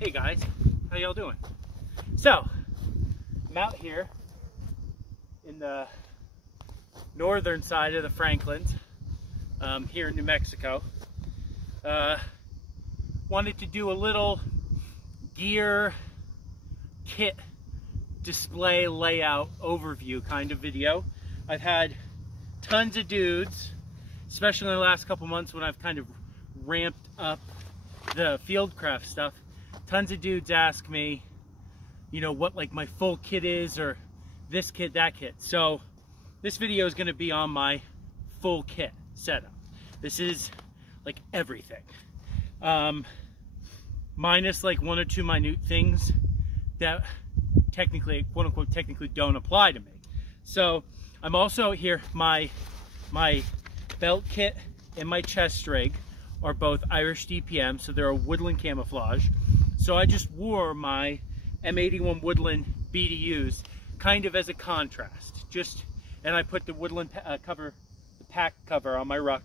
Hey guys, how y'all doing? So, I'm out here in the northern side of the Franklins, here in New Mexico. Wanted to do a little gear kit display layout overview kind of video. I've had tons of dudes, especially in the last couple months when I've kind of ramped up the fieldcraft stuff. Tons of dudes ask me, you know, what like my full kit is, or this kit, that kit. So this video is going to be on my full kit setup. This is like everything, minus like one or two minute things that technically, quote unquote, technically don't apply to me. So I'm also here, my belt kit and my chest rig are both Irish DPM, so they're a woodland camouflage. So I just wore my M81 Woodland BDUs kind of as a contrast. And I put the woodland cover, the pack cover on my Ruck,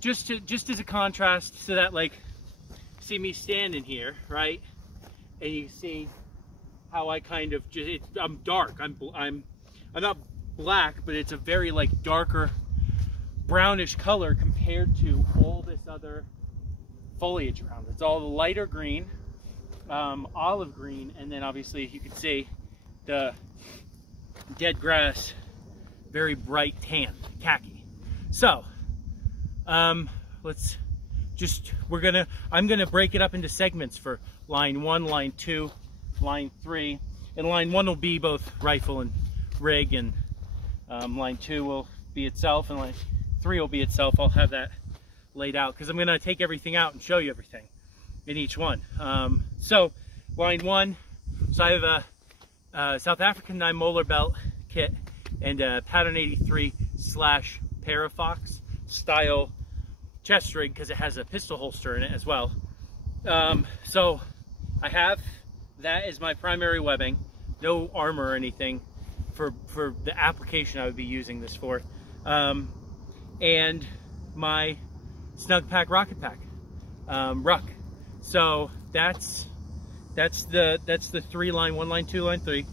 just as a contrast, so that like, see me standing here, right? And you see how I kind of I'm dark. I'm not black, but it's a very like darker brownish color compared to all this other foliage around. It's all the lighter green, olive green, and then obviously you can see the dead grass, very bright tan, khaki. So I'm gonna break it up into segments for line 1, line 2, line 3, and line 1 will be both rifle and rig, and line 2 will be itself, and line 3 will be itself. I'll have that laid out because I'm gonna take everything out and show you everything in each one. So line 1, so I have a South African Niemoller belt kit and a pattern 83 / Parafox style chest rig because it has a pistol holster in it as well. So I have that as my primary webbing, no armor or anything for the application I would be using this for, and my Snug Pack Rocket Pack, Ruck. So that's the 3 line 1, line 2, line 3.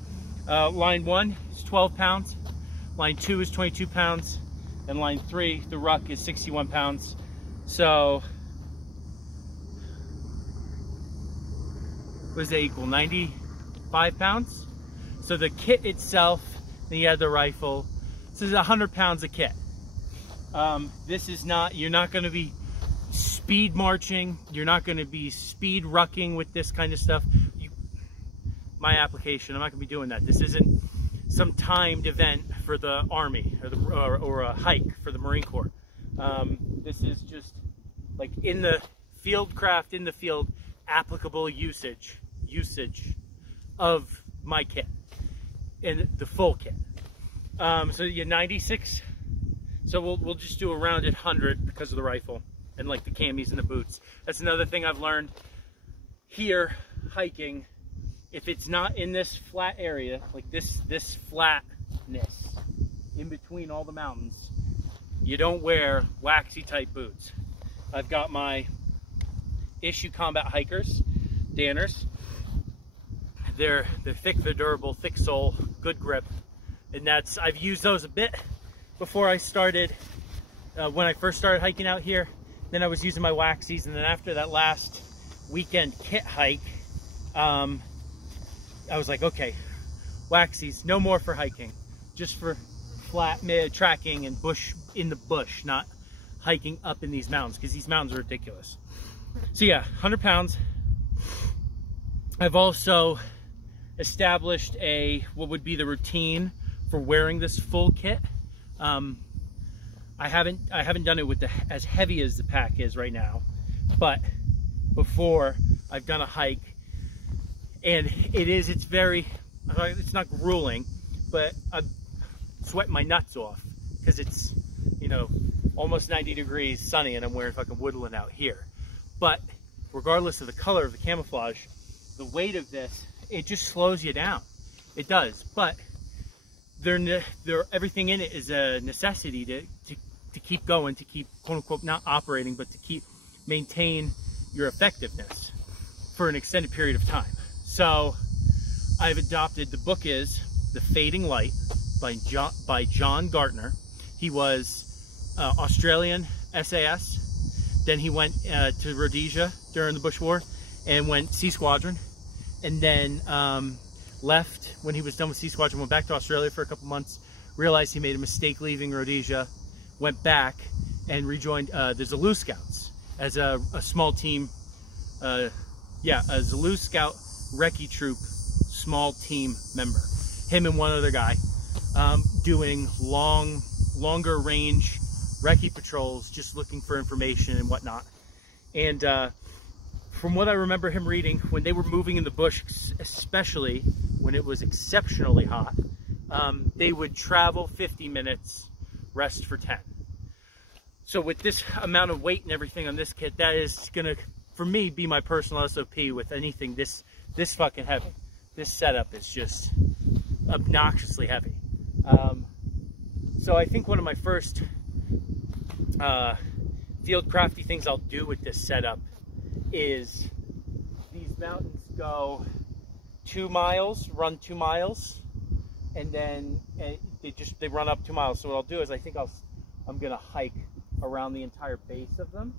Line 1 is 12 pounds, line 2 is 22 pounds, and line 3, the Ruck, is 61 pounds. So what does that equal? 95 pounds. So the kit itself, then you have the rifle. This is 100 pounds of kit. This is not, you're not going to be speed marching, you're not going to be speed rucking with this kind of stuff. My application, I'm not going to be doing that. This isn't some timed event for the Army or a hike for the Marine Corps. This is just like in the fieldcraft, in the field, applicable usage of my kit and the full kit. So you're 96. So we'll just do a rounded 100 because of the rifle and like the camis and the boots. That's another thing I've learned here hiking. If it's not in this flat area, like this flatness in between all the mountains, you don't wear waxy type boots. I've got my Issue Combat Hikers, Danners. They're thick, they're durable, thick sole, good grip, and I've used those a bit before I started, when I first started hiking out here. Then I was using my waxies, and then after that last weekend kit hike, I was like, okay, waxies, no more for hiking, just for flat tracking and in the bush, not hiking up in these mountains, because these mountains are ridiculous. So yeah, 100 pounds. I've also established what would be the routine for wearing this full kit. I haven't done it with as heavy as the pack is right now, but before I've done a hike, and it's not grueling, but I'm sweating my nuts off because it's, you know, almost 90 degrees, sunny, and I'm wearing fucking woodland out here. But regardless of the color of the camouflage, the weight of this, it just slows you down. It does, but everything in it is a necessity to keep going, to keep, quote unquote, not operating, but to maintain your effectiveness. for an extended period of time. So I've adopted, the book is The Fading Light by John Gartner. He was Australian SAS. Then he went to Rhodesia during the Bush War and went Sea Squadron. And then left when he was done with Sea Squadron, went back to Australia for a couple months, realized he made a mistake leaving Rhodesia, went back and rejoined the Zulu Scouts as a small team, a Zulu Scout recce troop small team member. Him and one other guy doing longer range recce patrols, just looking for information and whatnot. And from what I remember him reading, when they were moving in the bush, especially when it was exceptionally hot, they would travel 50 minutes, rest for 10. So with this amount of weight and everything on this kit, that is gonna, for me, be my personal SOP with anything this fucking heavy. This setup is just obnoxiously heavy. So I think one of my first field crafty things I'll do with this setup is these mountains go 2 miles, run 2 miles, and then they run up 2 miles. So what I'll do is I think I'm gonna hike around the entire base of them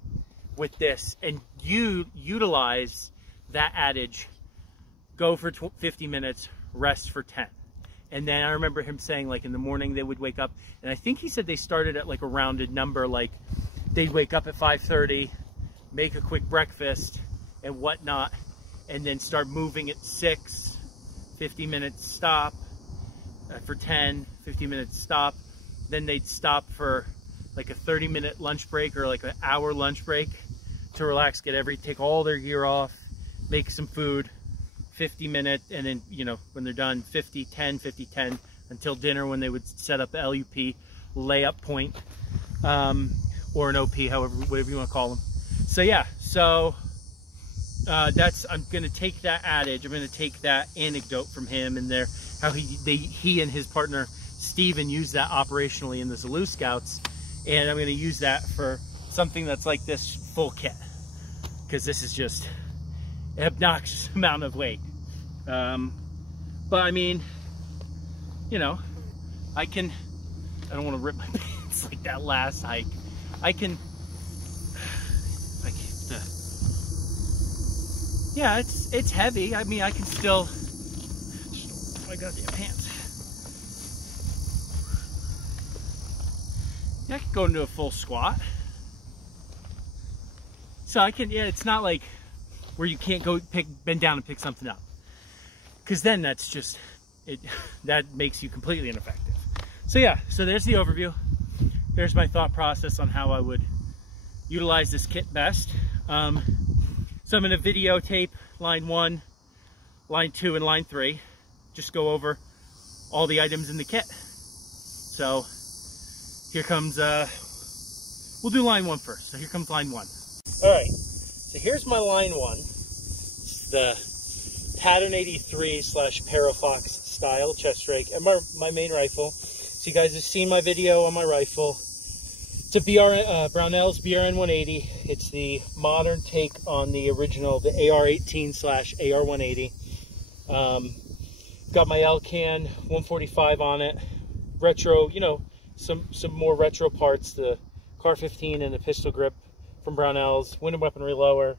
with this and utilize that adage, go for 50 minutes, rest for 10. And then I remember him saying, like, in the morning they would wake up, and I think he said they started at like a rounded number, like they'd wake up at 5:30, make a quick breakfast and whatnot, and then start moving at 6, 50 minutes stop, for 10, 50 minutes stop. Then they'd stop for like a 30-minute lunch break or like an hour lunch break to relax, take all their gear off, make some food, 50 minutes, and then, you know, when they're done, 50, 10, 50, 10, until dinner, when they would set up the LUP, layup point, or an OP, whatever you want to call them. So yeah, so I'm gonna take that adage, I'm gonna take that anecdote from him and how he and his partner Steven used that operationally in the Zulu Scouts, and I'm gonna use that for something that's like this full kit, because this is just an obnoxious amount of weight. But I mean, you know, I don't want to rip my pants like that last hike. Yeah, it's heavy. I mean, I can still, oh my goddamn pants. Yeah, I can go into a full squat. So I can, yeah, it's not like where you can't go bend down and pick something up, because then that's just that makes you completely ineffective. So yeah, so there's the overview. There's my thought process on how I would utilize this kit best. So I'm going to videotape line 1, line 2, and line 3. Just go over all the items in the kit. So here comes, we'll do line 1 first. So here comes line 1. All right, so here's my line 1. It's the Pattern 83 / Parafox style chest rake and my main rifle. So you guys have seen my video on my rifle. It's a Brownell's BRN 180. It's the modern take on the original, the AR-18 / AR 180. Got my L-Can 145 on it. Retro, you know, some more retro parts. The Car 15 and the pistol grip from Brownell's. Winter weaponry lower.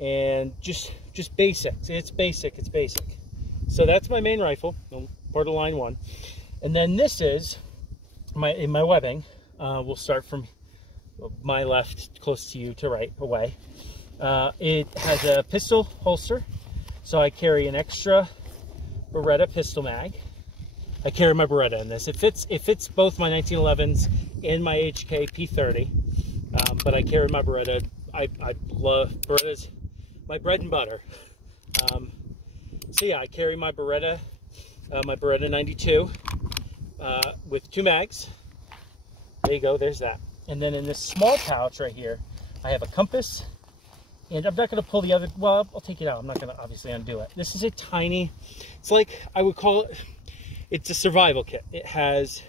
And just basic. It's basic. It's basic. So that's my main rifle, part of line 1. And then this is in my webbing. We'll start from my left, close to you, to right, away. It has a pistol holster, so I carry an extra Beretta pistol mag. I carry my Beretta in this. It fits both my 1911s and my HK P30, but I carry my Beretta. I love Berettas, my bread and butter. So yeah, I carry my Beretta 92 with 2 mags. There you go, there's that. And then in this small pouch right here, I have a compass, and I'm not gonna pull the other, well, I'll take it out. I'm not gonna obviously undo it. This is a tiny, it's like, I would call it, it's a survival kit. It has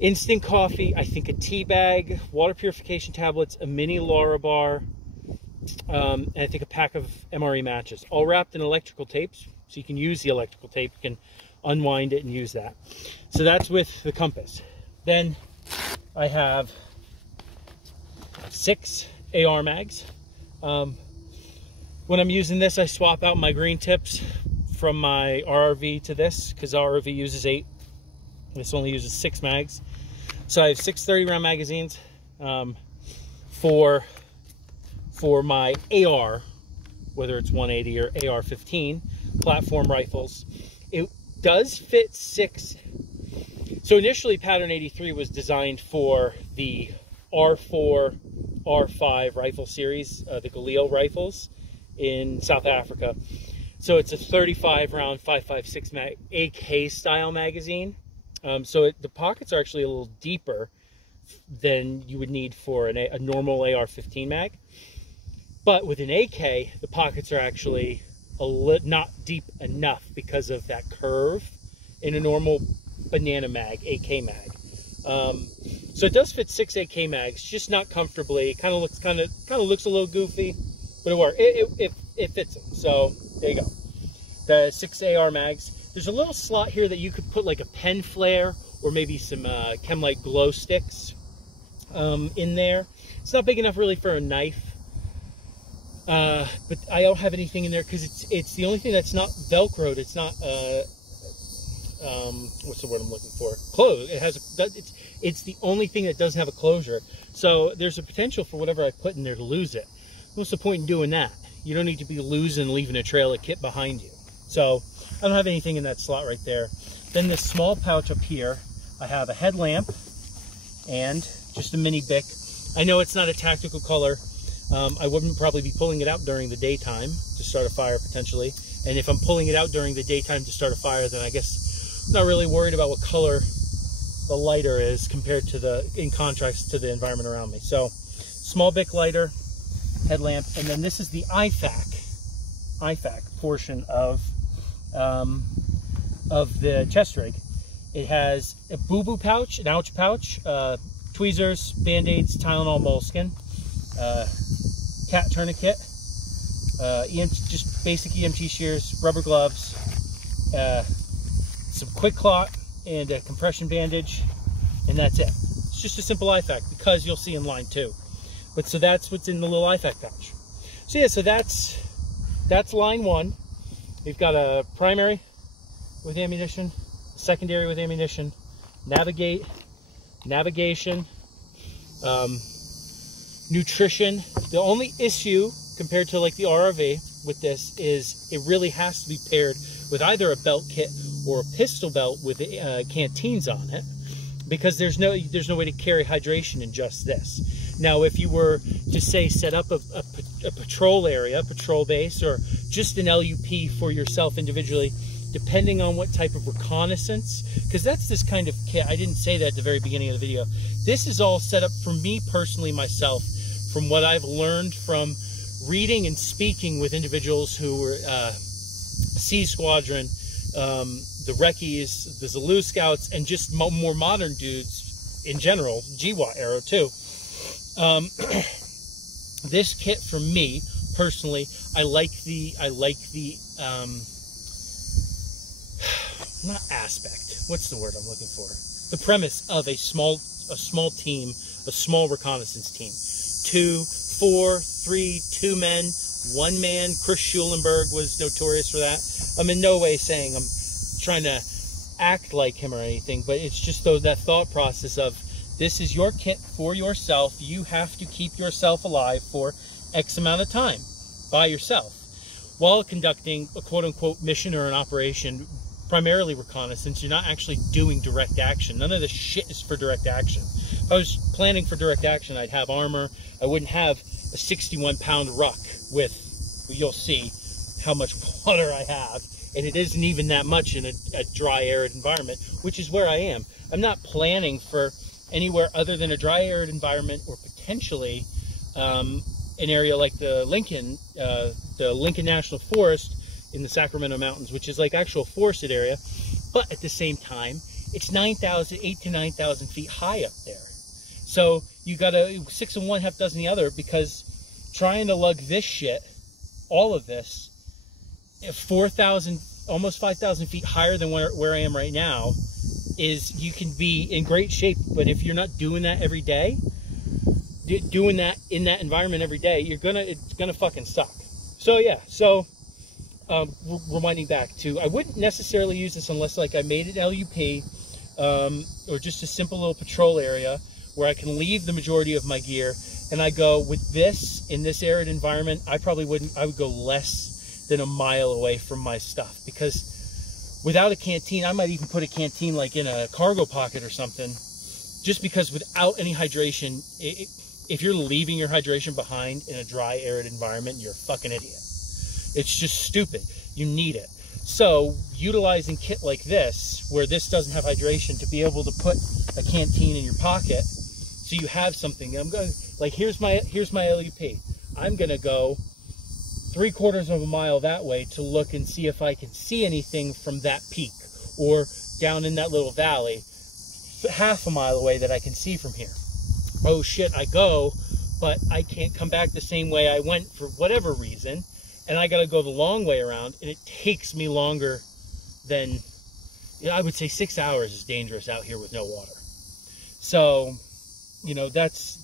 instant coffee, I think a tea bag, water purification tablets, a mini Laura bar, and I think a pack of MRE matches, all wrapped in electrical tapes, so you can use the electrical tape, you can unwind it and use that. So that's with the compass. Then I have 6 AR mags. When I'm using this, I swap out my green tips from my RRV to this, because RRV uses 8. This only uses 6 mags. So I have 6 30-round magazines for my AR, whether it's 180 or AR-15 platform rifles. It does fit 6. So initially, Pattern 83 was designed for the R4, R5 rifle series, the Galil rifles in South Africa. So it's a 35-round 5.56 AK style magazine. So the pockets are actually a little deeper than you would need for a normal AR-15 mag. But with an AK, the pockets are actually not deep enough because of that curve in a normal banana mag, AK mag. So it does fit 6 AK mags, just not comfortably. It kind of looks a little goofy, but it works. It fits them. So there you go. The 6 AR mags. There's a little slot here that you could put like a pen flare or maybe some Chemlite glow sticks in there. It's not big enough really for a knife, but I don't have anything in there because it's the only thing that's not Velcroed. It's not what's the word I'm looking for? Closed. It's the only thing that doesn't have a closure. So there's a potential for whatever I put in there to lose it. What's the point in doing that? You don't need to be losing, leaving a trail of kit behind you. So I don't have anything in that slot right there. Then this small pouch up here, I have a headlamp and just a mini Bic. I know it's not a tactical color. I wouldn't probably be pulling it out during the daytime to start a fire potentially. And if I'm pulling it out during the daytime to start a fire, then I guess I'm not really worried about what color the lighter is compared to in contrast to the environment around me. So small Bic lighter, headlamp, and then this is the IFAK portion of the chest rig. It has a boo-boo pouch, an ouch pouch, tweezers, band-aids, Tylenol moleskin, cat tourniquet, just basic EMT shears, rubber gloves, some quick clot, and a compression bandage, and that's it. It's just a simple IFAK, because you'll see in line 2. But so that's what's in the little IFAK pouch. So yeah, so that's line 1. We've got a primary with ammunition, a secondary with ammunition, navigation, nutrition. The only issue compared to like the RRV with this is it really has to be paired with either a belt kit or a pistol belt with canteens on it, because there's no way to carry hydration in just this. Now, if you were to say set up a patrol area, patrol base, or just an LUP for yourself individually, depending on what type of reconnaissance, because that's this kind of kit. I didn't say that at the very beginning of the video. This is all set up for me personally, myself, from what I've learned from reading and speaking with individuals who were C Squadron, the Reckies, the Zulu Scouts, and just more modern dudes in general, GWAT era too. This kit for me personally, I like the not aspect. What's the word I'm looking for? The premise of a small team, a small reconnaissance team. 2, 4, 3, 2 men, 1 man. Chris Schulenberg was notorious for that. I'm in no way saying I'm trying to act like him or anything, but it's just that thought process of, this is your kit for yourself. You have to keep yourself alive for X amount of time by yourself while conducting a quote-unquote mission or an operation, primarily reconnaissance. You're not actually doing direct action. None of this shit is for direct action. If I was planning for direct action, I'd have armor. I wouldn't have a 61-pound ruck with, you'll see how much water I have, and it isn't even that much in a dry, arid environment, which is where I am. I'm not planning for anywhere other than a dry, arid environment, or potentially an area like the Lincoln National Forest in the Sacramento Mountains, which is like actual forested area, but at the same time, it's 8 to 9,000 feet high up there. So you got a 6 of one, half dozen the other, because trying to lug this shit, all of this, 4,000, almost 5,000 feet higher than where I am right now, is you can be in great shape. But if you're not doing that every day, doing that in that environment every day, it's gonna fucking suck. So yeah, so rewinding back to, I wouldn't necessarily use this unless like I made it LUP, or just a simple little patrol area where I can leave the majority of my gear, and I go with this in this arid environment. I would go less than a mile away from my stuff, because without a canteen, I might even put a canteen like in a cargo pocket or something, just because without any hydration, if you're leaving your hydration behind in a dry, arid environment, you're a fucking idiot. It's just stupid. You need it. So utilizing kit like this, where this doesn't have hydration, to be able to put a canteen in your pocket, so you have something. I'm going, like, here's my LUP. I'm gonna go 3/4 of a mile that way to look and see if I can see anything from that peak, or down in that little valley, half a mile away that I can see from here. Oh shit, I go, but I can't come back the same way I went for whatever reason, and I gotta go the long way around, and it takes me longer than, you know, I would say 6 hours is dangerous out here with no water. So, you know, this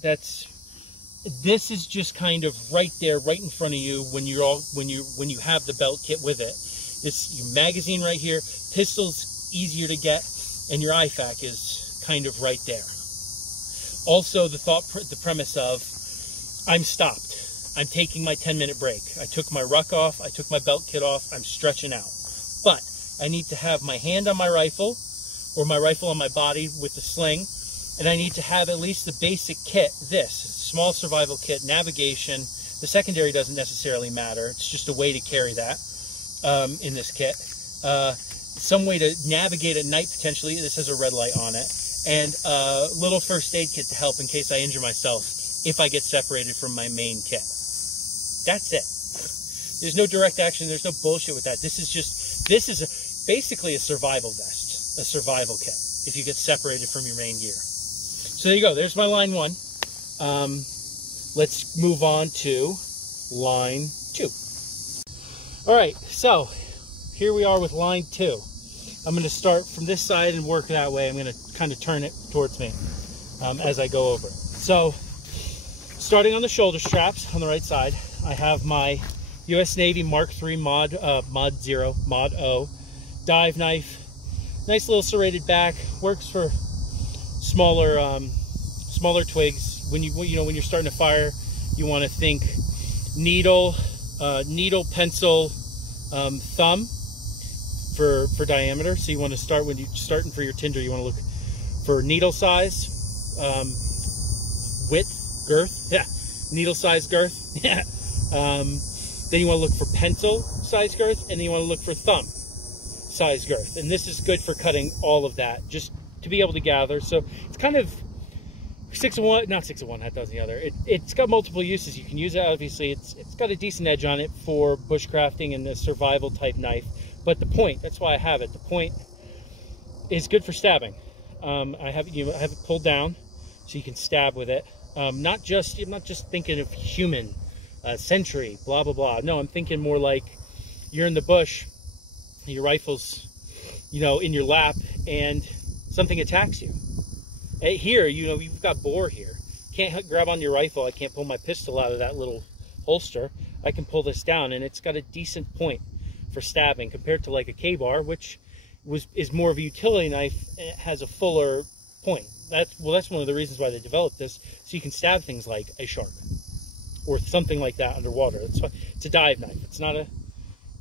is just kind of right there, right in front of you when you have the belt kit with it. This your magazine right here, pistol's easier to get, and your IFAK is kind of right there. Also, the premise of, I'm stopped. I'm taking my 10-minute break. I took my ruck off, I took my belt kit off, I'm stretching out. But I need to have my hand on my rifle, or my rifle on my body with the sling, and I need to have at least the basic kit, this small survival kit, navigation. The secondary doesn't necessarily matter, it's just a way to carry that in this kit. Some way to navigate at night potentially, this has a red light on it, and a little first aid kit to help in case I injure myself if I get separated from my main kit. That's it. There's no direct action, there's no bullshit with that. This is basically a survival vest, a survival kit, if you get separated from your main gear. So there you go, there's my line 1. Let's move on to line 2. All right, so here we are with line 2. I'm going to start from this side and work that way. I'm going to kind of turn it towards me as I go over it. So starting on the shoulder straps on the right side, I have my US Navy Mark III Mod O dive knife. Nice little serrated back, works for smaller twigs. When you're starting to fire, you want to think needle, pencil, thumb for diameter. So you want to start, when you're starting for your tinder, you want to look for needle size, width, girth, yeah, needle size girth, yeah. Then you want to look for pencil size girth, and then you want to look for thumb size girth. And this is good for cutting all of that, just to be able to gather. So it's kind of 6 of one, not 6 of one, half dozen the other. It's got multiple uses. You can use it, obviously. It's got a decent edge on it for bushcrafting and the survival type knife. But the point, that's why I have it. The point is good for stabbing. I have it pulled down so you can stab with it. I'm not just thinking of human, century, blah blah blah. No, I'm thinking more like you're in the bush, your rifle's, in your lap, and something attacks you. Here, you've got boar here. Can't grab on your rifle. I can't pull my pistol out of that little holster. I can pull this down, and it's got a decent point for stabbing compared to like a K-bar, which is more of a utility knife, and it has a fuller point. That's one of the reasons why they developed this, so you can stab things like a shark or something like that underwater. That's why it's a dive knife. It's not a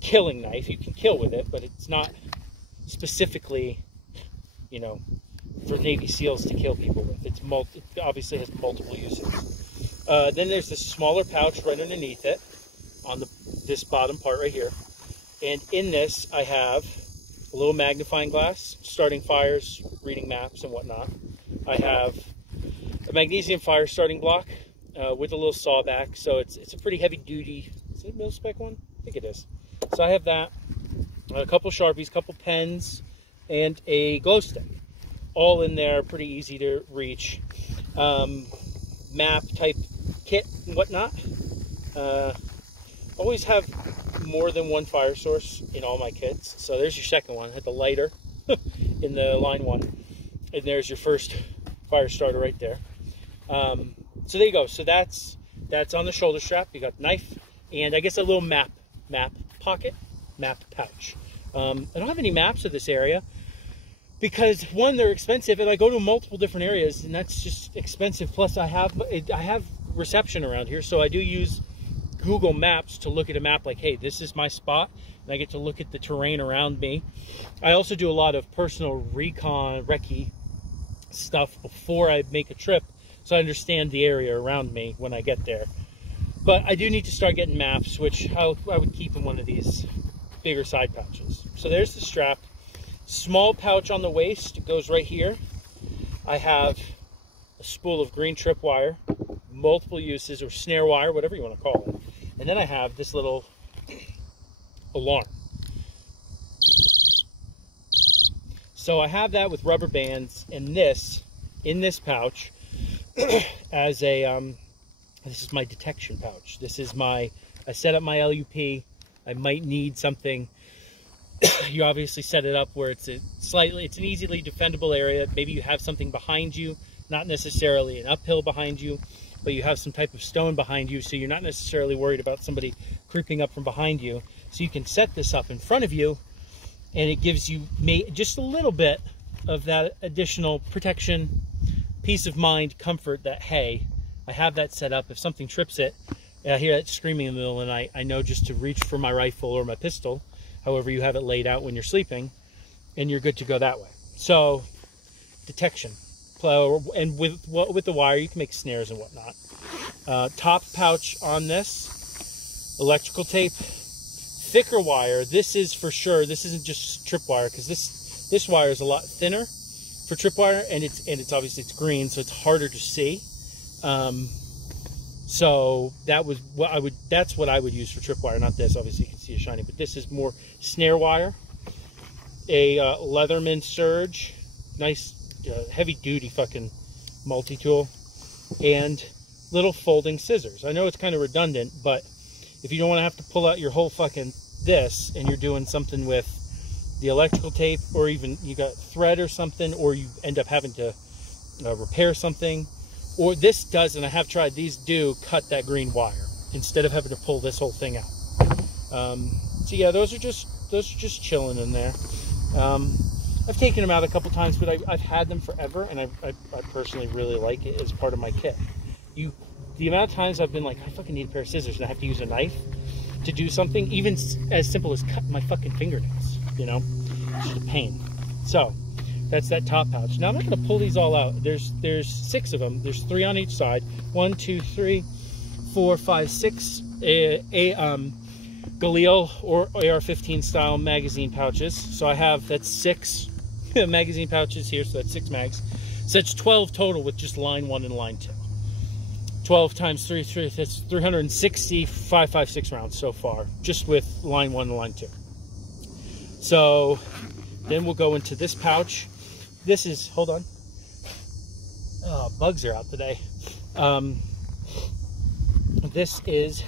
killing knife. You can kill with it, but it's not specifically, for Navy SEALs to kill people with. It obviously has multiple uses. Then there's this smaller pouch right underneath it on this bottom part right here. And in this, I have a little magnifying glass, starting fires, reading maps and whatnot. I have a magnesium fire starting block with a little saw back. So it's a pretty heavy duty, is it a mil-spec one? I think it is. So I have that, a couple Sharpies, a couple pens, and a glow stick. All in there, pretty easy to reach. Map type kit and whatnot. Always have more than one fire source in all my kits. So there's your second one. I had the lighter in the line one, and there's your first fire starter right there. So there you go. So that's on the shoulder strap. You got the knife and I guess a little map pocket, map pouch. I don't have any maps of this area because one, they're expensive, and I go to multiple different areas, and that's just expensive. Plus, I have reception around here, so I do use Google Maps to look at a map like, hey, this is my spot, and I get to look at the terrain around me. I also do a lot of personal recce stuff before I make a trip, so I understand the area around me when I get there. But I do need to start getting maps, which I would keep in one of these bigger side pouches. So there's the strap. Small pouch on the waist, it goes right here. I have a spool of green tripwire, multiple uses, or snare wire, whatever you want to call it. And then I have this little alarm. So I have that with rubber bands and this in this pouch as a this is my detection pouch. This is I set up my LUP. I might need something. You obviously set it up where it's an easily defendable area. Maybe you have something behind you, not necessarily an uphill behind you, but you have some type of stone behind you, so you're not necessarily worried about somebody creeping up from behind you. So you can set this up in front of you, and it gives you just a little bit of that additional protection, peace of mind, comfort that, hey, I have that set up. If something trips it, and I hear that screaming in the middle of the night, I know just to reach for my rifle or my pistol, however you have it laid out when you're sleeping, and you're good to go that way. So, detection. And with the wire, you can make snares and whatnot. Top pouch on this, electrical tape, thicker wire. This is for sure, this isn't just tripwire, because this wire is a lot thinner for tripwire, and it's obviously it's green, so it's harder to see. So that's what I would use for tripwire, not this. Obviously you can see it shiny, but this is more snare wire, a Leatherman Surge, nice heavy duty fucking multi-tool, and little folding scissors. I know it's kind of redundant, but if you don't want to have to pull out your whole fucking this and you're doing something with the electrical tape, or even you got thread or something, or you end up having to repair something, or this does, and I have tried, these do cut that green wire instead of having to pull this whole thing out. So yeah, those are just chilling in there. I've taken them out a couple times, but I've had them forever, and I personally really like it as part of my kit. The amount of times I've been like, I fucking need a pair of scissors, and I have to use a knife to do something, even as simple as cut my fucking fingernails, you know? It's just a pain. So that's that top pouch. Now I'm not going to pull these all out. There's 6 of them. There's 3 on each side. 1, 2, 3, 4, 5, 6 Galil or AR-15 style magazine pouches. So I have, that's 6 magazine pouches here, so that's 6 mags. So that's 12 total with just line 1 and line 2. 12 times 3, that's 360 5.56 rounds so far, just with line 1 and line 2. So then we'll go into this pouch. This is, hold on. Oh, bugs are out today. This is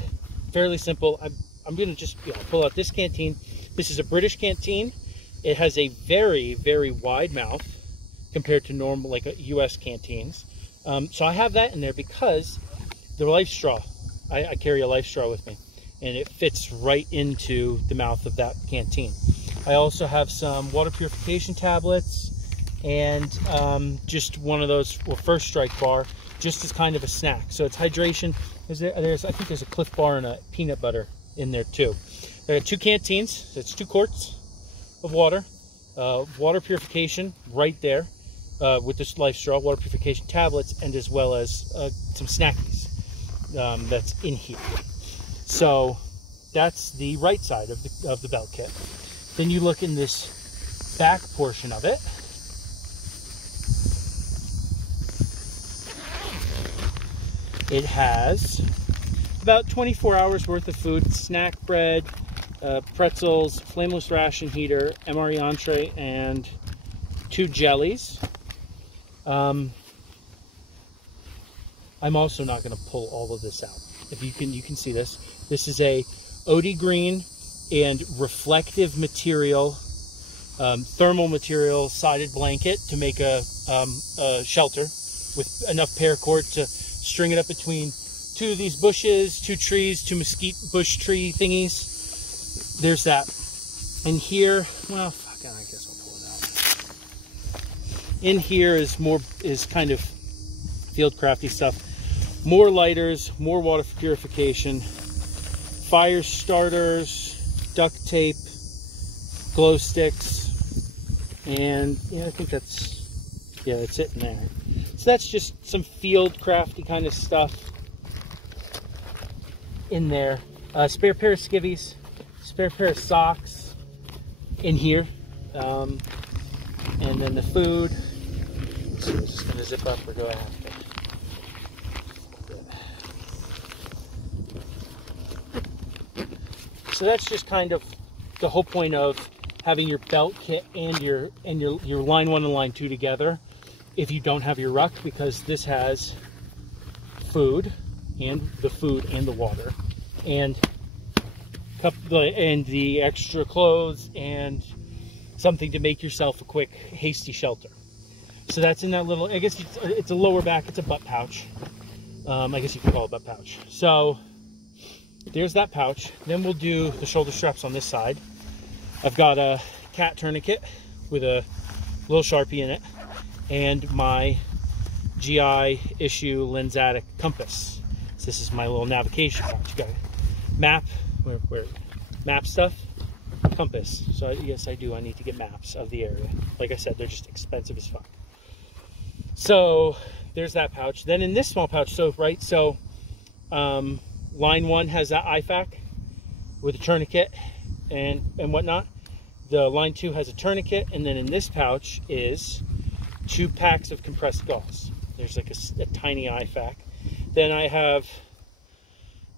fairly simple. I'm going to just pull out this canteen. This is a British canteen. It has a very, very wide mouth compared to normal, like US canteens. So I have that in there because the life straw, I carry a life straw with me, and it fits right into the mouth of that canteen. I also have some water purification tablets, and just one of those, well, First Strike bar, just as kind of a snack. So it's hydration. I think there's a Cliff Bar and a peanut butter in there too. There are 2 canteens. So it's 2 quarts of water, water purification right there with this life straw, water purification tablets, and as well as some snackies that's in here. So that's the right side of the belt kit. Then you look in this back portion of it. It has about 24 hours worth of food, snack bread, pretzels, flameless ration heater, MRE entree, and 2 jellies. I'm also not going to pull all of this out. if you can see this. This is a OD green and reflective material, thermal material sided blanket to make a shelter with enough paracord to string it up between two of these bushes, two trees, two mesquite bush tree thingies. There's that. And here, well, fuck, I guess I'll pull it out. In here is kind of field crafty stuff. More lighters, more water purification, fire starters, duct tape, glow sticks, and yeah, I think that's it in there. So that's just some field crafty kind of stuff in there. Spare pair of skivvies, spare pair of socks in here, and then the food. So I'm just gonna zip up or go after. So that's just kind of the whole point of having your belt kit and your line 1 and line 2 together if you don't have your ruck, because this has food and the water and the extra clothes and something to make yourself a quick hasty shelter. So that's in that little, I guess it's a lower back, it's a butt pouch. I guess you could call it a butt pouch. So there's that pouch. Then we'll do the shoulder straps on this side. I've got a cat tourniquet with a little Sharpie in it and my GI issue Lensatic compass. So this is my little navigation pouch. You got a map, where map stuff, compass. So yes, I need to get maps of the area. Like I said, they're just expensive as fuck. So there's that pouch. Then in this small pouch, line 1 has that IFAC with a tourniquet and whatnot. The line 2 has a tourniquet, and then in this pouch is 2 packs of compressed gauze. There's like a tiny IFAC. Then I have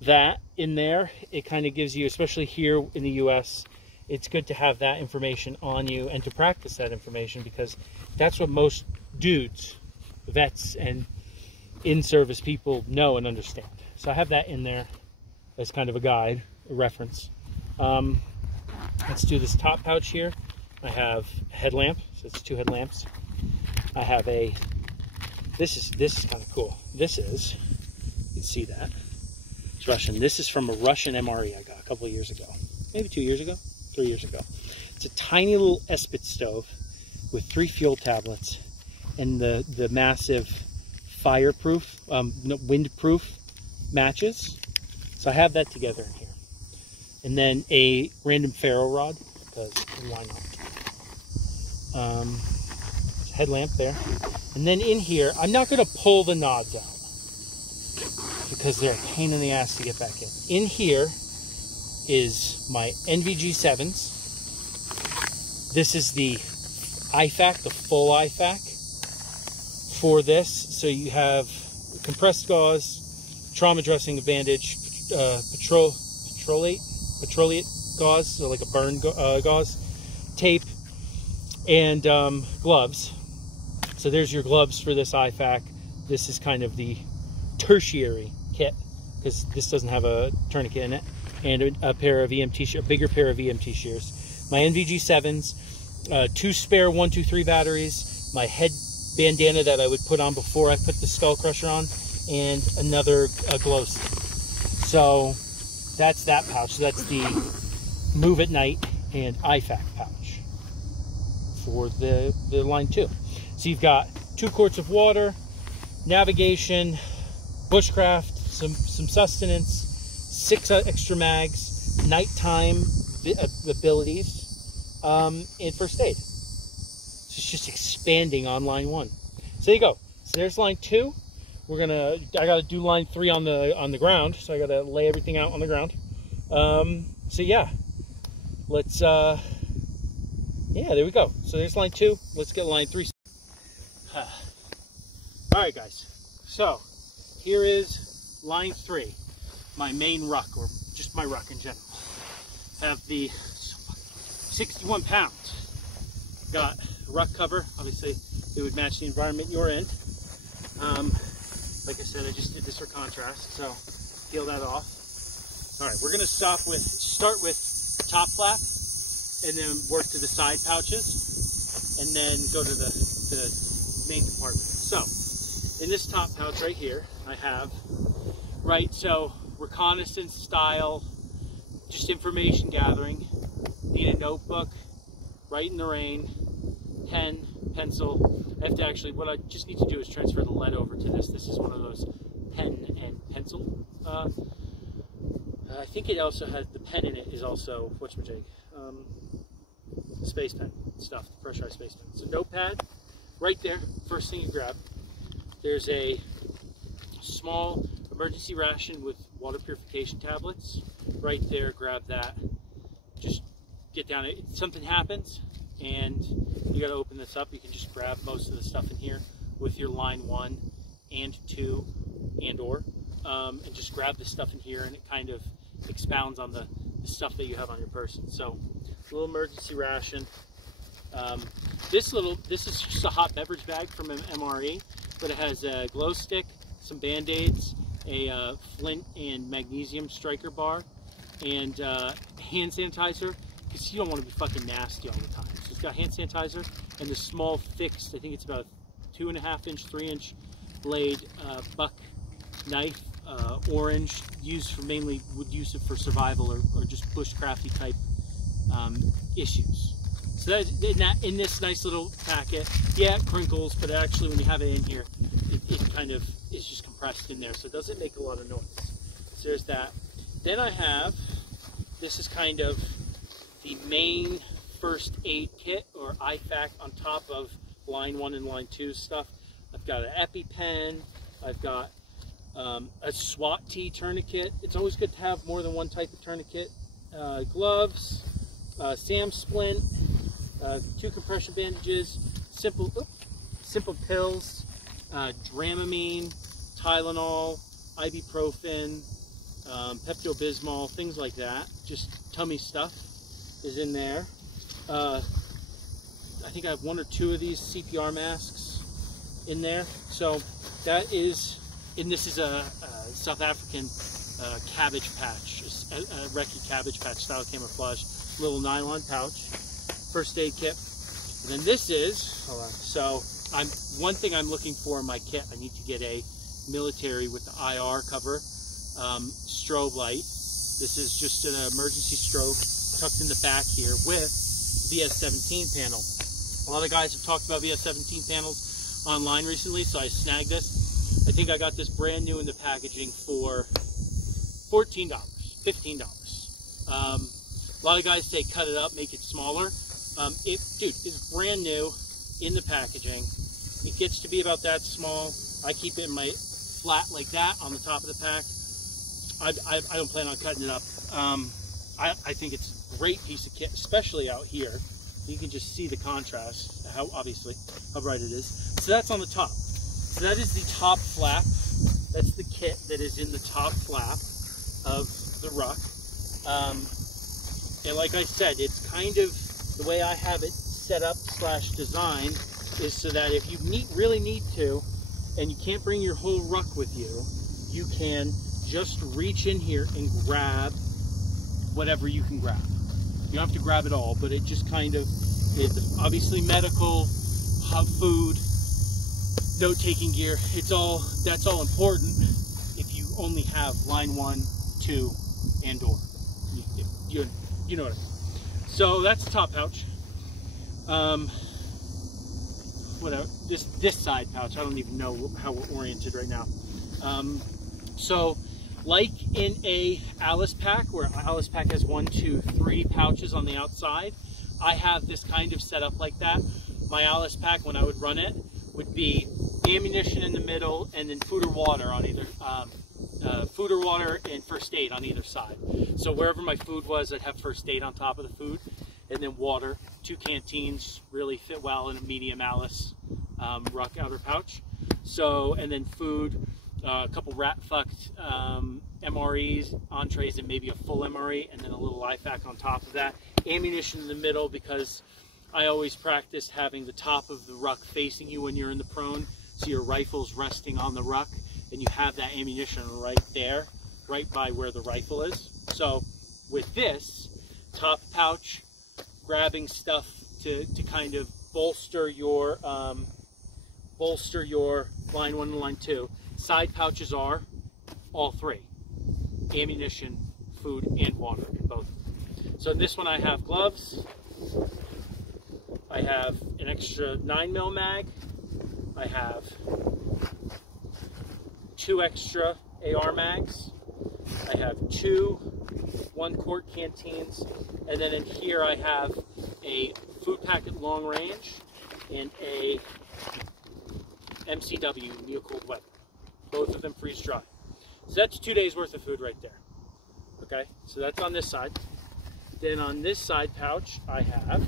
that in there. It kind of gives you, especially here in the US, it's good to have that information on you and to practice that information, because that's what most dudes, vets and in-service people know and understand. So I have that in there as kind of a guide, a reference. Let's do this top pouch here. I have a headlamp, so it's 2 headlamps. I have this is kind of cool. You can see that. It's Russian. This is from a Russian MRE I got a couple of years ago. Maybe 2 years ago, 3 years ago. It's a tiny little Espit stove with 3 fuel tablets and the massive fireproof, windproof matches. So I have that together in here. And then a random ferro rod, because why not? Headlamp there. And then in here, I'm not going to pull the nods out because they're a pain in the ass to get back in. In here is my NVG7s. This is the IFAC, the full IFAC for this. So you have compressed gauze, trauma dressing bandage, petroleate gauze, so like a burn gauze, tape, and gloves. So there's your gloves for this IFAC. This is kind of the tertiary kit because this doesn't have a tourniquet in it, and a pair of EMT, a bigger pair of EMT shears. My NVG7s, 2 spare 123 batteries, my head bandana that I would put on before I put the skull crusher on, and another glow stick. So that's that pouch. So that's the Move at Night and IFAC pouch for the line 2. So you've got 2 quarts of water, navigation, bushcraft, some sustenance, 6 extra mags, nighttime abilities, and first aid. So it's just expanding on line 1. So there you go. So there's line 2. I gotta do line 3 on the ground, so I gotta lay everything out on the ground. So yeah, let's yeah, there we go. So there's line 2. Let's get line 3. All right, guys. So here is line 3, my main ruck, or just my ruck in general. Have the 61 pounds. Got a ruck cover. Obviously, it would match the environment you're in. Like I said, I just did this for contrast. So peel that off. All right, we're gonna start with top flap, and then work to the side pouches, and then go to the main compartment. So, in this top pouch right here, I have, so reconnaissance style, just information gathering. Need a notebook, write in the rain, pen, pencil. I have to actually, what I just need to do is transfer the lead over to this. This is one of those pen and pencil. I think it also has, the pen in it is also, space pen stuff, pressurized space pen. So notepad, right there, first thing you grab. There's a small emergency ration with water purification tablets. Right there, grab that. Just get down, if something happens and you gotta open this up, you can just grab most of the stuff in here with your line 1 and 2 and just grab the stuff in here, and it kind of expounds on the stuff that you have on your person. So a little emergency ration. This is just a hot beverage bag from MRE, but it has a glow stick, some Band-Aids, a flint and magnesium striker bar, and hand sanitizer, because you don't want to be fucking nasty all the time. So it's got hand sanitizer and the small fixed, I think it's about a 2.5 inch, 3 inch blade buck knife, orange, used for mainly, would use it for survival or just bushcrafty type issues. So that in this nice little packet, yeah, it crinkles, but actually when you have it in here, it kind of is just compressed in there, so it doesn't make a lot of noise. So there's that. Then I have, this is kind of the main first aid kit, or IFAC, on top of line 1 and line 2 stuff. I've got an EpiPen, I've got a SWAT T tourniquet. It's always good to have more than one type of tourniquet. Gloves, SAM splint, 2 compression bandages, simple pills, Dramamine, Tylenol, ibuprofen, Pepto-Bismol, things like that. Just tummy stuff is in there. I think I have 1 or 2 of these CPR masks in there. So that is, and this is a South African cabbage patch, a recce cabbage patch style camouflage, little nylon pouch, first aid kit. And then this is, hold on, so one thing I'm looking for in my kit, I need to get a military with the IR cover strobe light. This is just an emergency strobe tucked in the back here with VS17 panel. A lot of guys have talked about VS17 panels online recently, so I snagged this. I think I got this brand new in the packaging for $14, $15. A lot of guys say cut it up, make it smaller. Dude, it's brand new in the packaging. It gets to be about that small. I keep it in my flat like that on the top of the pack. I don't plan on cutting it up. I think it's a great piece of kit, especially out here. You can just see the contrast, obviously, how bright it is. So that's on the top. So that is the top flap. That's the kit that is in the top flap of the Ruck. And like I said, it's kind of the way I have it set up / designed is so that if you really need to, and you can't bring your whole Ruck with you, you can just reach in here and grab whatever you can grab. You don't have to grab it all, but it just kind of, obviously medical, food, note-taking gear, that's all important if you only have line 1, 2, and or. You know what I mean. So that's the top pouch. Whatever, this side pouch, I don't even know how we're oriented right now. So like in a Alice pack, where Alice pack has 1, 2, 3 pouches on the outside, I have this kind of set up like that. My Alice pack, when I would run it, would be ammunition in the middle, and then food or water on either, food or water and first aid on either side. So wherever my food was, I'd have first aid on top of the food, and then water. 2 canteens really fit well in a medium Alice Ruck outer pouch. So, and then food, a couple rat-fucked MREs, entrees, and maybe a full MRE, and then a little IFAC on top of that. Ammunition in the middle, because I always practiced having the top of the Ruck facing you when you're in the prone, so your rifle's resting on the Ruck, and you have that ammunition right there. right by where the rifle is. So with this top pouch, grabbing stuff to kind of bolster your line 1 and line 2. Side pouches are all 3: ammunition, food, and water in both. So in this one I have gloves, I have an extra 9mm mag, I have 2 extra AR mags, I have 2 1-quart canteens, and then in here I have a food packet long range and a MCW, Neocold Weather. Both of them freeze dry. So that's 2 days worth of food right there. Okay, so that's on this side. Then on this side pouch, I have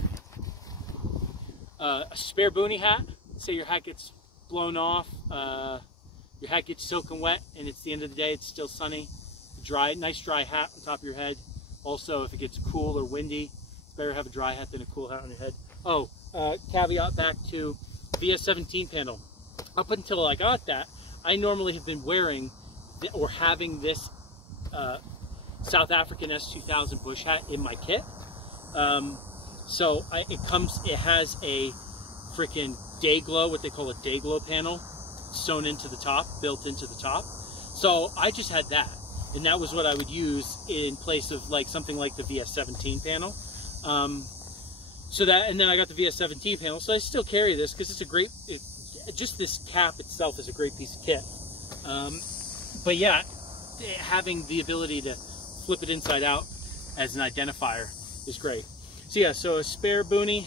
a spare boonie hat. Say your hat gets blown off, your hat gets soaking wet, and it's the end of the day, it's still sunny. Nice dry hat on top of your head. Also, if it gets cool or windy, it's better to have a dry hat than a cool hat on your head. Oh, caveat back to VS17 panel. Up until I got that, I normally have been wearing or having this South African S2000 bush hat in my kit. So it has a freaking day glow, what they call a day glow panel, sewn into the top, built into the top. So I just had that, and that was what I would use in place of like something like the VS17 panel. So that, and then I got the VS17 panel, so I still carry this because it's a great, just this cap itself is a great piece of kit. But yeah, having the ability to flip it inside out as an identifier is great. So yeah, so a spare boonie,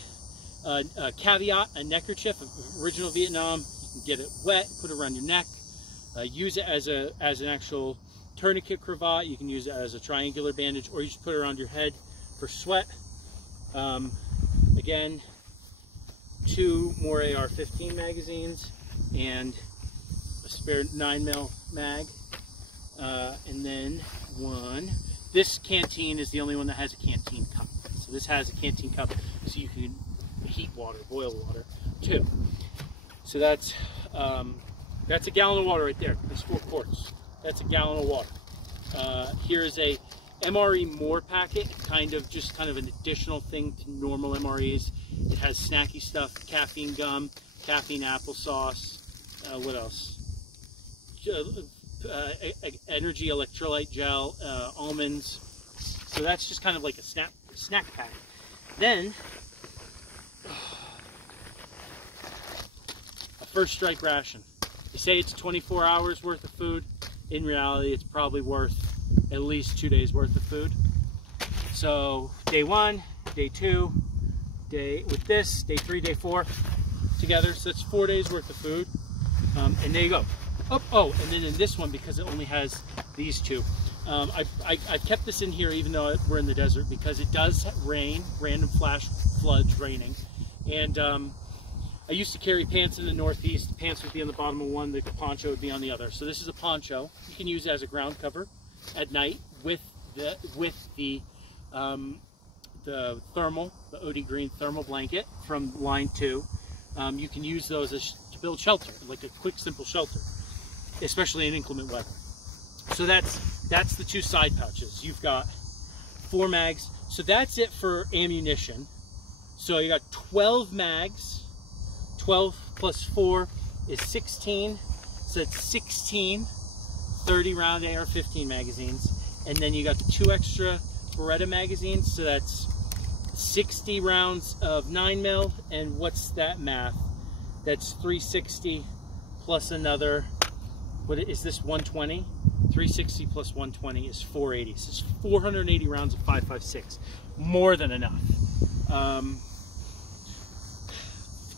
a caveat, a neckerchief, original Vietnam. You can get it wet, put it around your neck, use it as an actual tourniquet cravat. You can use it as a triangular bandage, or you just put it around your head for sweat. Again, 2 more AR-15 magazines and a spare 9mm mag, and then this canteen is the only one that has a canteen cup. So this has a canteen cup, so you can heat water, boil water too. So that's a gallon of water right there. That's 4 quarts. That's a gallon of water. Here's a MRE more packet, kind of an additional thing to normal MREs. It has snacky stuff, caffeine gum, caffeine applesauce, what else? Energy electrolyte gel, almonds. So that's just kind of like a snack pack. Then, a first strike ration. They say it's 24 hours worth of food. In reality, it's probably worth at least 2 days worth of food. So day 1, day 2, with this, day 3, day 4 together. So that's 4 days worth of food. And there you go. Oh, and then in this one, because it only has these 2, I've kept this in here even though we're in the desert, because it does rain, random flash floods raining. And I used to carry pants in the Northeast. The pants would be on the bottom of one, the poncho would be on the other. So this is a poncho. You can use it as a ground cover at night with the thermal, the OD Green thermal blanket from line 2. You can use those to build shelter, like a quick, simple shelter, especially in inclement weather. So that's the 2 side pouches. You've got 4 mags. So that's it for ammunition. So you got 12 mags. 12 plus 4 is 16. So it's 16 30-round AR-15 magazines. And then you got the 2 extra Beretta magazines. So that's 60 rounds of 9mm. And what's that math? That's 360 plus another, what is this, 120? 360 plus 120 is 480. So it's 480 rounds of 5.56. More than enough.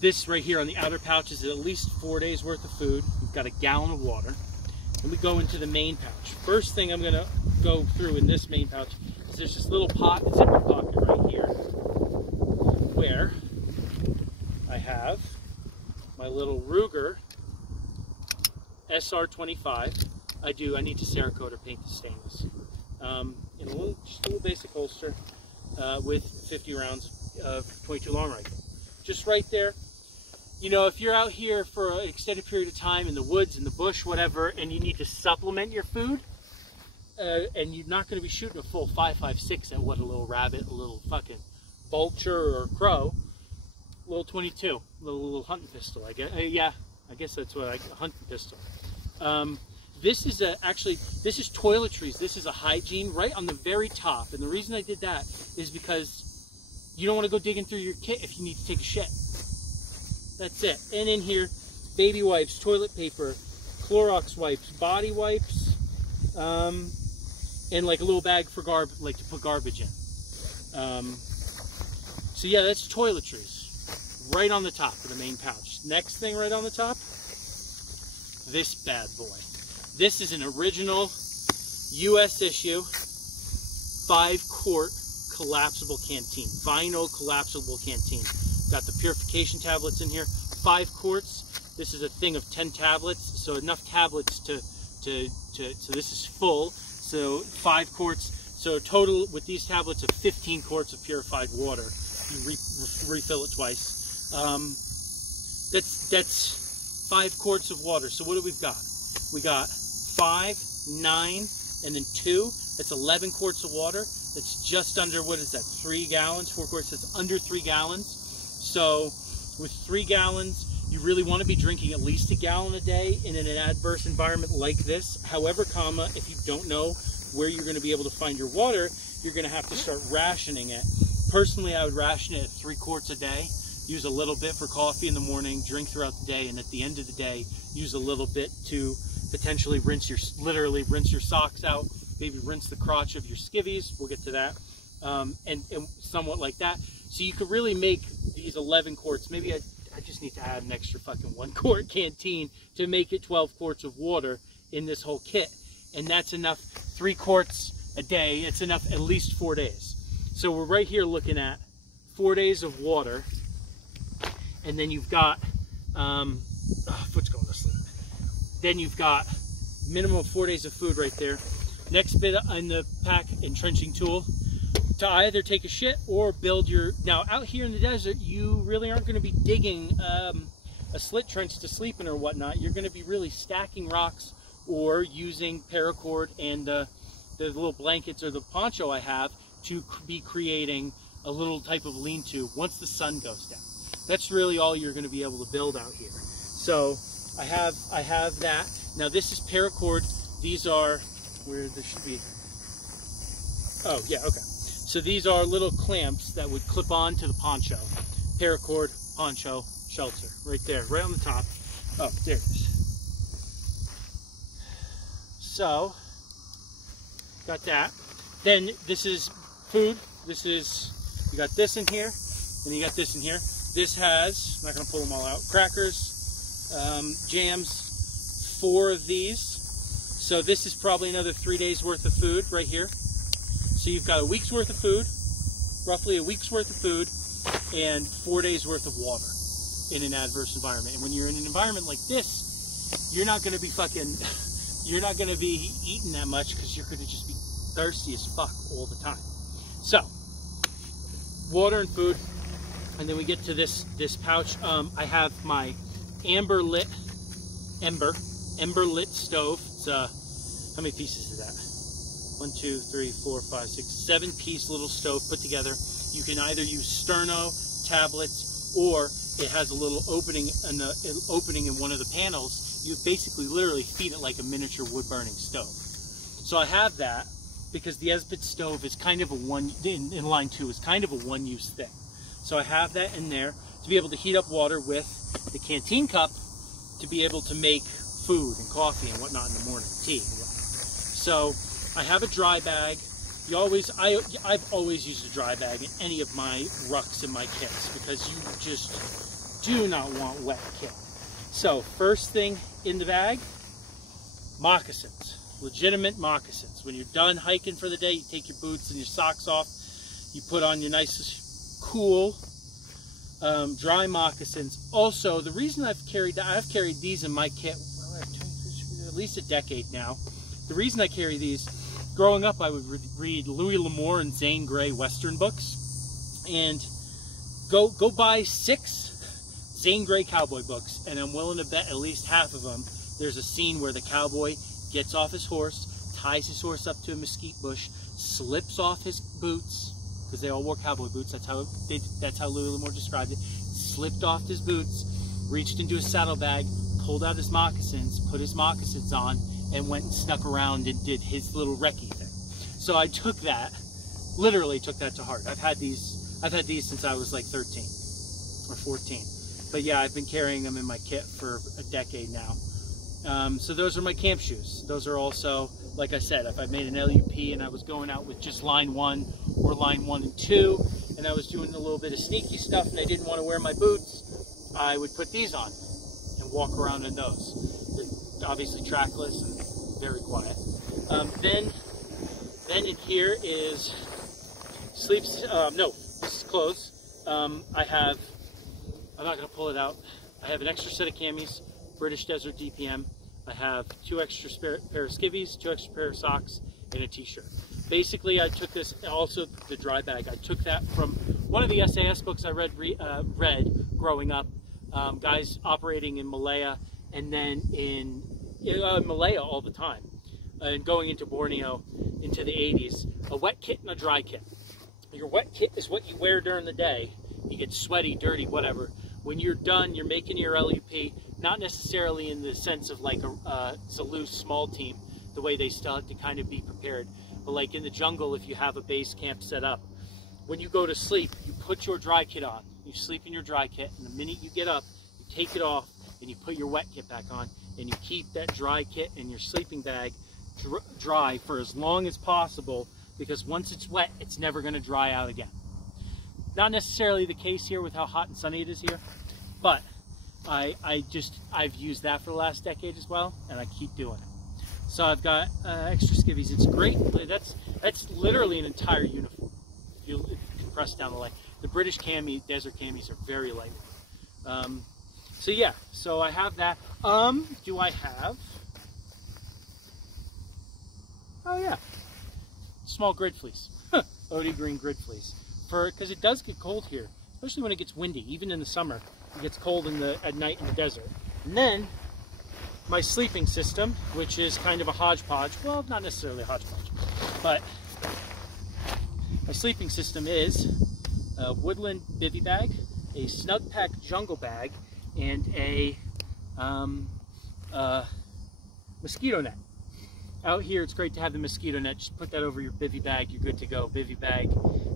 This right here on the outer pouch is at least 4 days worth of food. We've got a gallon of water. And we go into the main pouch. First thing I'm going to go through in this main pouch is there's this little zipper pocket right here where I have my little Ruger SR25. I need to Cerakote or paint the stainless. In just a little basic holster with 50 rounds of 22 long rifle. Just right there. You know, if you're out here for an extended period of time in the woods, in the bush, whatever, and you need to supplement your food, and you're not going to be shooting a full 5.56 at what a little rabbit, a little fucking vulture or crow. Little 22, little hunting pistol. I guess. Yeah, I guess that's what a hunting pistol. This is this is Toiletries. This is a hygiene right on the very top, and the reason I did that is because you don't want to go digging through your kit if you need to take a shit. That's it. And in here, baby wipes, toilet paper, Clorox wipes, body wipes, and like a little bag for like to put garbage in. So yeah, that's Toiletries. Right on the top of the main pouch. Next thing right on the top, this bad boy. This is an original US issue 5-quart collapsible canteen. Vinyl collapsible canteen. Got the purification tablets in here. 5 quarts. This is a thing of 10 tablets, so enough tablets so this is full. So 5 quarts. So total with these tablets of 15 quarts of purified water. You refill it twice. That's 5 quarts of water. So what do we got? We got 5, 9, and then 2. That's 11 quarts of water. That's just under, what is that, 3 gallons, 4 quarts, that's under 3 gallons. So with 3 gallons, you really want to be drinking at least a gallon a day in an adverse environment like this. However, if you don't know where you're going to be able to find your water, you're going to have to start rationing it. Personally, I would ration it at 3 quarts a day. Use a little bit for coffee in the morning, drink throughout the day, and at the end of the day, use a little bit to potentially literally rinse your socks out, maybe rinse the crotch of your skivvies. We'll get to that, and somewhat like that. So you could really make these 11 quarts. Maybe I just need to add an extra fucking 1 quart canteen to make it 12 quarts of water in this whole kit, and that's enough. 3 quarts a day. It's enough at least 4 days. So we're right here looking at 4 days of water. And then you've got, foot's going to sleep. Then you've got minimum of 4 days of food right there. Next bit in the pack, entrenching tool to either take a shit or build your, now out here in the desert, you really aren't going to be digging a slit trench to sleep in or whatnot. You're going to be really stacking rocks or using paracord and the little blankets or the poncho I have to be creating a little type of lean-to once the sun goes down. That's really all you're going to be able to build out here. So I have that. Now this is paracord. These are where there should be. Oh yeah, okay. So these are little clamps that would clip on to the poncho. Paracord, poncho, shelter, right there, right on the top. Oh, there it is. So got that. Then this is food. This is, you got this in here, and you got this in here. This has, I'm not going to pull them all out, crackers, jams, 4 of these. So this is probably another 3 days worth of food right here. So you've got a week's worth of food, roughly a week's worth of food, and 4 days worth of water in an adverse environment. And when you're in an environment like this, you're not going to be you're not going to be eating that much because you're going to just be thirsty as fuck all the time. So, water and food. And then we get to this pouch. I have my ember lit stove. It's how many pieces is that? 1, 2, 3, 4, 5, 6, 7-piece little stove put together. You can either use sterno tablets, or it has a little opening in one of the panels. You basically literally feed it like a miniature wood burning stove. So I have that because the Esbit stove is kind of a in line 2 is kind of a one-use thing. So I have that in there to be able to heat up water with the canteen cup to be able to make food and coffee and whatnot in the morning, tea and whatnot. So I have a dry bag. I've always used a dry bag in any of my rucks in my kits because you just do not want wet kit. So first thing in the bag, moccasins, legitimate moccasins. When you're done hiking for the day, you take your boots and your socks off, you put on your nice cool dry moccasins. Also, the reason I've carried these in my kit, well, at least a decade now. The reason I carry these, growing up I would read Louis L'Amour and Zane Grey Western books, and go buy 6 Zane Grey cowboy books, and I'm willing to bet at least half of them there's a scene where the cowboy gets off his horse, ties his horse up to a mesquite bush, slips off his boots, because they all wore cowboy boots, that's how Louis L'Amour described it, slipped off his boots, reached into his saddlebag, pulled out his moccasins, put his moccasins on, and went and snuck around and did his little recce thing. So I took that, literally took that to heart. I've had these since I was like 13 or 14. But yeah, I've been carrying them in my kit for a decade now. So those are my camp shoes. Those are also, like I said, if I made an LUP and I was going out with just line 1 or line 1 and 2, and I was doing a little bit of sneaky stuff and I didn't want to wear my boots, I would put these on and walk around in those. They're obviously trackless and very quiet. Then in here is sleeps, no, this is clothes. I'm not going to pull it out. I have an extra set of camis, British Desert DPM. I have 2 extra pair of skivvies, 2 extra pair of socks, and a t-shirt. Basically, I took this, also the dry bag, I took that from one of the SAS books I read growing up, guys operating in Malaya, and then in Malaya all the time, and going into Borneo into the 80s, a wet kit and a dry kit. Your wet kit is what you wear during the day. You get sweaty, dirty, whatever. When you're done, you're making your LUP, not necessarily in the sense of like a loose small team, the way they still have to kind of be prepared, but like in the jungle, if you have a base camp set up, when you go to sleep, you put your dry kit on, you sleep in your dry kit, and the minute you get up, you take it off, and you put your wet kit back on, and you keep that dry kit in your sleeping bag dry for as long as possible, because once it's wet, it's never going to dry out again. Not necessarily the case here with how hot and sunny it is here, but I've used that for the last decade as well, and I keep doing it. So I've got extra skivvies. It's great. That's literally an entire uniform. If you compress down the leg. The British desert camis are very lightweight. So yeah, so I have that. Do I have? Oh yeah, small grid fleece. OD green grid fleece. Because it does get cold here, especially when it gets windy. Even in the summer, it gets cold at night in the desert. And then my sleeping system, which is kind of a hodgepodge. Well, not necessarily a hodgepodge, but my sleeping system is a woodland bivy bag, a snug pack jungle bag, and a mosquito net. Out here, it's great to have the mosquito net. Just put that over your bivy bag. You're good to go. Bivy bag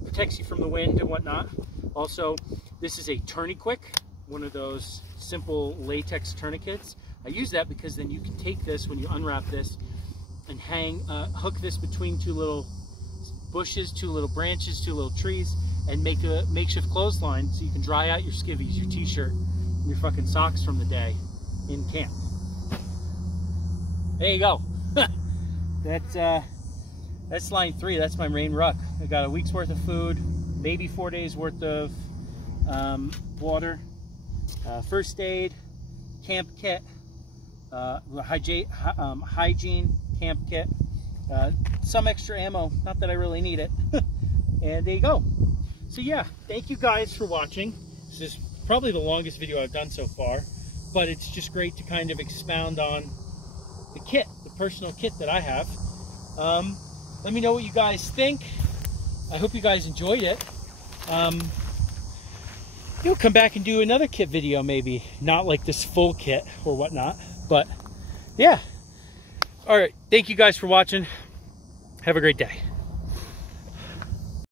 protects you from the wind and whatnot. Also, this is a tourniquet, one of those simple latex tourniquets. I use that because then you can take this when you unwrap this and hook this between 2 little bushes, 2 little branches, 2 little trees, and make a makeshift clothesline so you can dry out your skivvies, your t-shirt, and your fucking socks from the day in camp. There you go. That's line 3. That's my main ruck. I got a week's worth of food, maybe 4 days worth of water, first aid, camp kit, hygiene camp kit, some extra ammo, not that I really need it. And there you go. So yeah, thank you guys for watching. This is probably the longest video I've done so far, but it's just great to kind of expound on the kit, the personal kit that I have. Let me know what you guys think. I hope you guys enjoyed it. You'll come back and do another kit video, maybe not like this full kit or whatnot, but yeah. All right, thank you guys for watching. Have a great day.